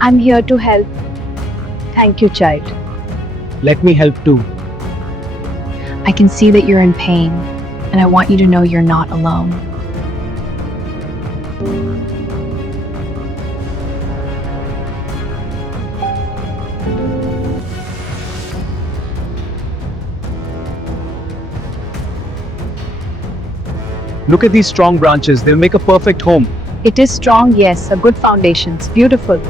I'm here to help. Thank you, child. Let me help too. I can see that you're in pain, and I want you to know you're not alone. Look at these strong branches, they'll make a perfect home. It is strong, yes, a good foundation. It's beautiful.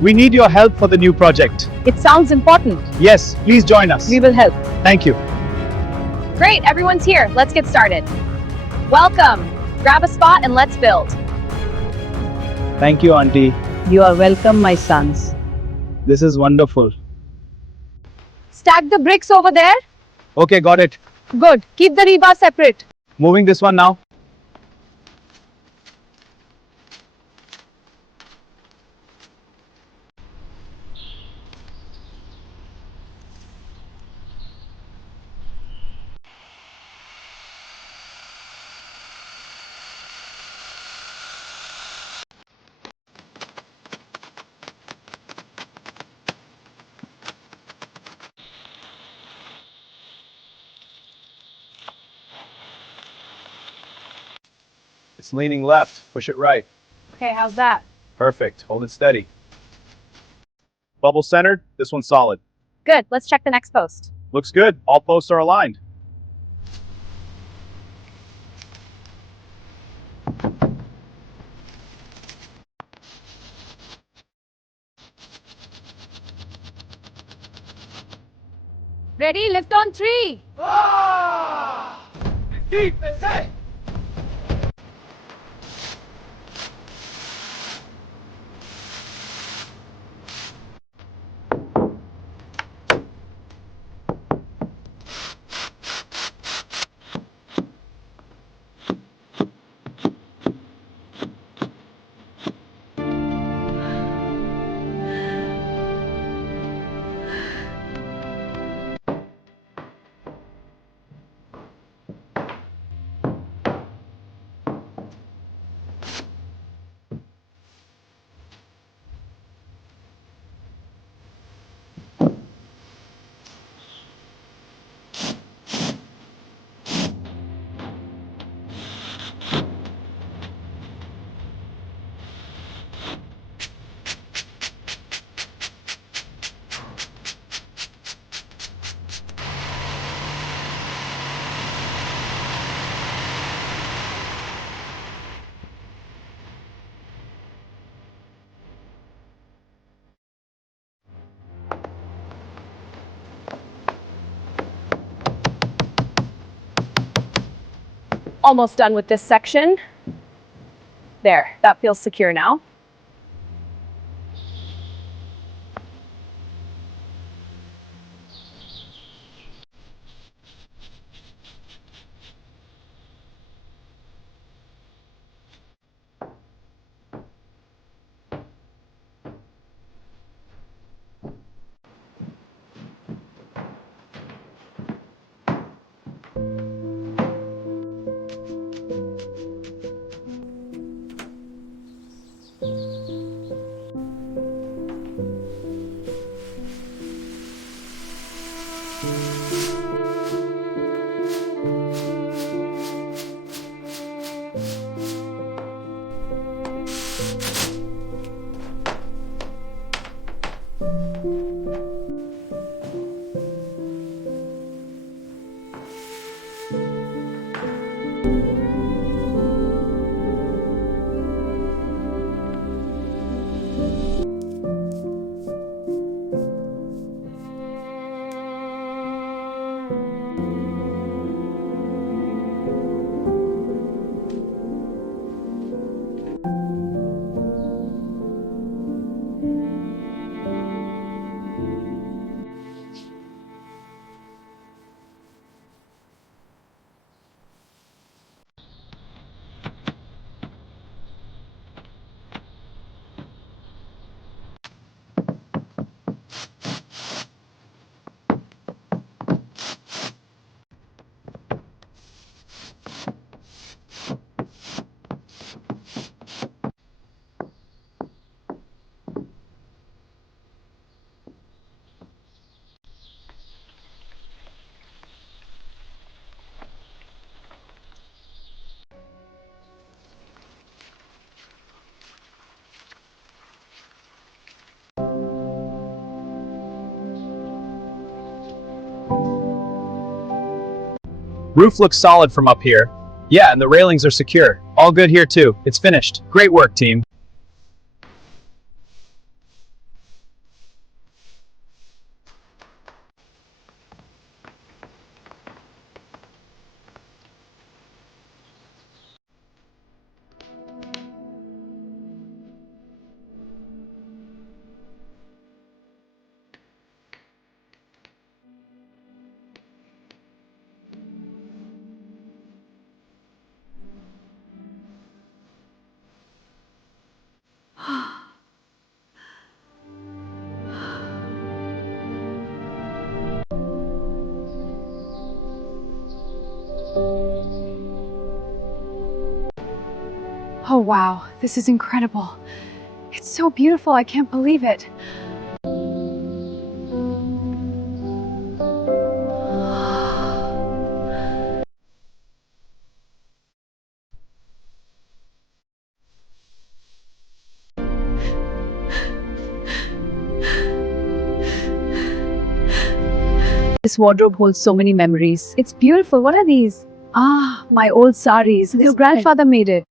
We need your help for the new project. It sounds important. Yes, please join us. We will help. Thank you. Great, everyone's here. Let's get started. Welcome. Grab a spot and let's build. Thank you, Auntie. You are welcome, my sons. This is wonderful. Stack the bricks over there. Okay, got it. Good. Keep the rebar separate. Moving this one now. It's leaning left. Push it right. Okay, how's that? Perfect. Hold it steady. Bubble centered. This one's solid. Good. Let's check the next post. Looks good. All posts are aligned. Ready? Lift on 3. Almost done with this section. There, that feels secure now. Roof looks solid from up here. Yeah, and the railings are secure. All good here too. It's finished. Great work, team. Oh wow, this is incredible. It's so beautiful, I can't believe it. This wardrobe holds so many memories. It's beautiful. What are these? Ah, my old saris. Your grandfather made it.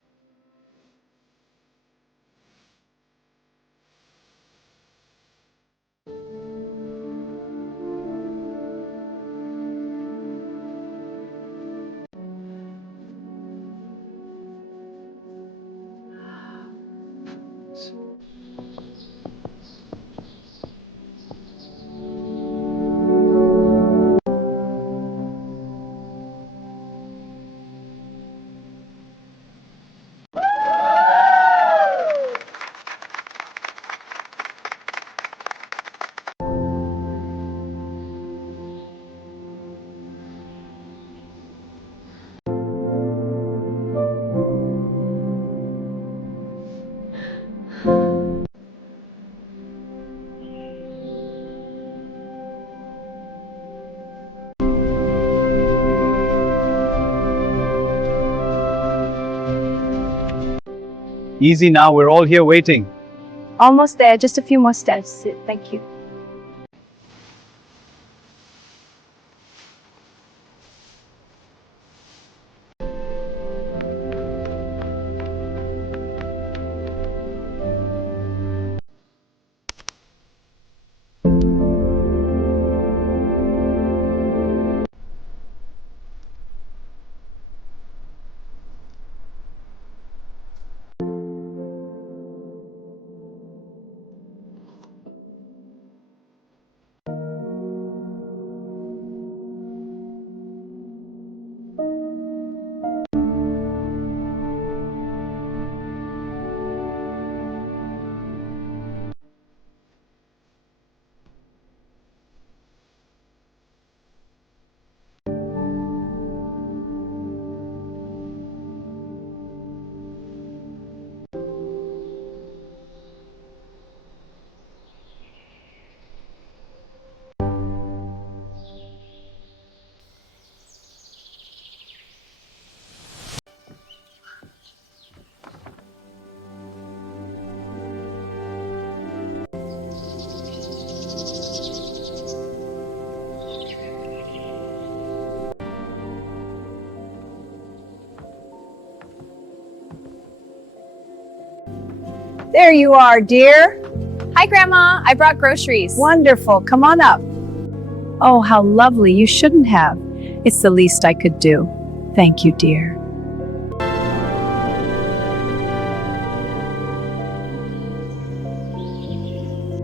Easy now, we're all here waiting. Almost there, just a few more steps. Thank you. There you are, dear. Hi, Grandma. I brought groceries. Wonderful. Come on up. Oh, how lovely. You shouldn't have. It's the least I could do. Thank you, dear.